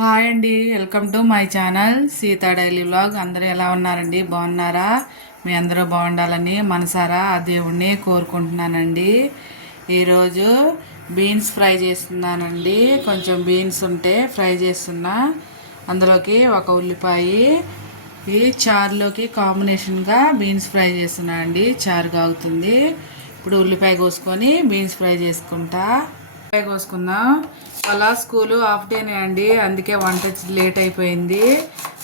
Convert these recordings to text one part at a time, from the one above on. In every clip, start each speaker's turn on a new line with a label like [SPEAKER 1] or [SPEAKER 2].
[SPEAKER 1] Hi అండి welcome to my channel Sita daily vlog. అందరూ ఎలా ఉన్నారండి? బాగున్నారా? మీ అందరూ బాగుండాలని మనసారా ఆ దేవుణ్ణి కోరుకుంటున్నానండి. ఈరోజు బీన్స్ ఫ్రై చేస్తున్నానండి. కొంచెం బీన్స్ ఉంటే ఫ్రై చేస్తున్నా. అందులోకి ఒక ఉల్లిపాయ ఈ చారులోకి కాంబినేషన్గా బీన్స్ ఫ్రై చేస్తున్నా అండి చారు కాగుతుంది. ఇప్పుడు ఉల్లిపాయ కోసుకొని బీన్స్ ఫ్రై చేసుకుంటా. కోసుకుందాం అలా స్కూలు హాఫ్ డేనే అండి. అందుకే వంట లేట్ అయిపోయింది.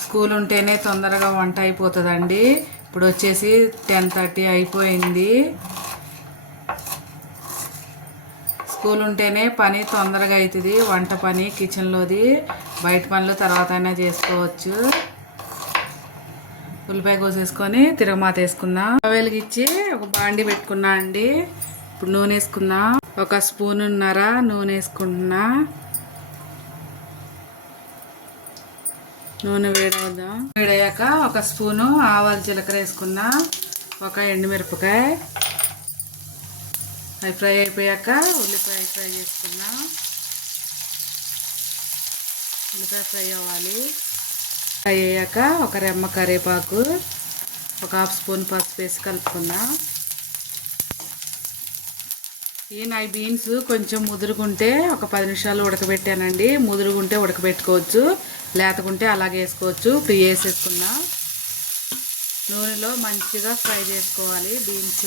[SPEAKER 1] స్కూల్ ఉంటేనే తొందరగా వంట అయిపోతుందండి. ఇప్పుడు వచ్చేసి టెన్ థర్టీ అయిపోయింది. స్కూల్ ఉంటేనే పని తొందరగా అవుతుంది వంట పని కిచెన్లోది. బయట పనులు తర్వాత అయినా చేసుకోవచ్చు. ఉల్లిపాయ కోసేసుకొని తిరగమాత వేసుకుందాం వెలిగించి ఒక బాండి పెట్టుకున్నా అండి. ఇప్పుడు నూనె వేసుకుందాం ఒక స్పూనున్నర నూనె వేసుకుంటున్నా నూనె వేడవుదాం. వేడయ్యాక ఒక స్పూను ఆవాలు జీలకర్ర వేసుకున్నా. ఒక ఎండుమిరపకాయ. అవి ఫ్రై అయిపోయాక ఉల్లిపాయ ఫ్రై చేసుకున్నా. ఉల్లిపాయ ఫ్రై అవ్వాలి. ఫ్రై అయ్యాక ఒక రెమ్మ కరివేపాకు ఒక హాఫ్ స్పూన్ పసుపు వేసి కలుపుకున్నా. ఈ నా బీన్స్ కొంచెం ముదురుగుంటే ఒక పది నిమిషాలు ఉడకబెట్టానండి. ముదురుగుంటే ఉడకబెట్టుకోవచ్చు. లేతకుంటే అలాగే వేసుకోవచ్చు. ఫ్రీ వేసేసుకున్నా. నూనెలో మంచిగా ఫ్రై చేసుకోవాలి బీన్స్.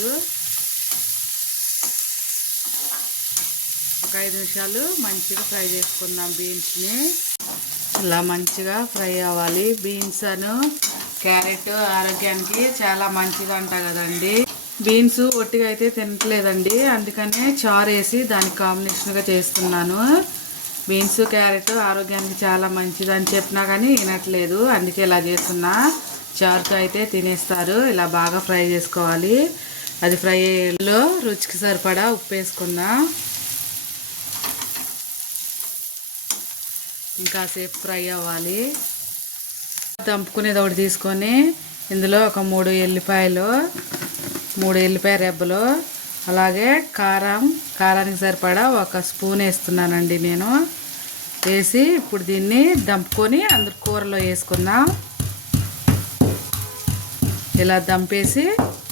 [SPEAKER 1] ఒక ఐదు నిమిషాలు మంచిగా ఫ్రై చేసుకుందాం బీన్స్ని. ఇలా మంచిగా ఫ్రై అవ్వాలి. బీన్స్ అను క్యారెట్ ఆరోగ్యానికి చాలా మంచిది అంట కదండి. బీన్స్ ఒట్టిగా అయితే తినట్లేదండి. అందుకనే చారు వేసి దానికి కాంబినేషన్గా చేస్తున్నాను. బీన్స్ క్యారెట్ ఆరోగ్యానికి చాలా మంచిది అని చెప్పినా కానీ వినట్లేదు. అందుకే ఇలా చేస్తున్నా. చారుతో అయితే తినేస్తారు. ఇలా బాగా ఫ్రై చేసుకోవాలి. అది ఫ్రై అయ్యేలో రుచికి సరిపడా ఉప్పు వేసుకుందాం ఇంకాసేపు ఫ్రై అవ్వాలి. దంపుకునేది ఒకటి తీసుకొని ఇందులో ఒక మూడు ఎల్లిపాయలు మూడు ఎల్లిపాయ రెబ్బలు అలాగే కారం కారానికి సరిపడా ఒక స్పూన్ వేస్తున్నానండి నేను. వేసి ఇప్పుడు దీన్ని దంపుకొని అందరు కూరలో వేసుకుందాం. ఇలా దంపేసి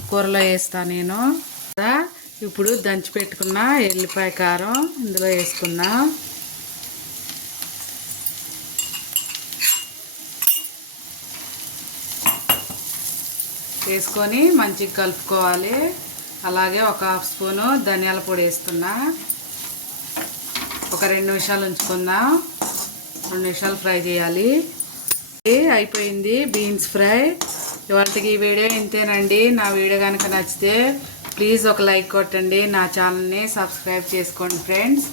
[SPEAKER 1] కూరలో వేస్తాను నేను. ఇప్పుడు దంచి పెట్టుకున్న ఎల్లిపాయ కారం ఇందులో వేసుకుందాం. వేసుకొని మంచిగా కలుపుకోవాలి. అలాగే ఒక హాఫ్ స్పూను ధనియాల పొడి వేస్తున్నా. ఒక రెండు నిమిషాలు ఉంచుకుందాం. రెండు నిమిషాలు ఫ్రై చేయాలి. అయిపోయింది బీన్స్ ఫ్రై. ఇవాళకి ఈ వీడియో ఇంతేనండి. నా వీడియో కనుక నచ్చితే ప్లీజ్ ఒక లైక్ కొట్టండి. నా ఛానల్ని సబ్స్క్రైబ్ చేసుకోండి ఫ్రెండ్స్.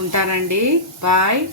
[SPEAKER 1] ఉంటానండి. బాయ్.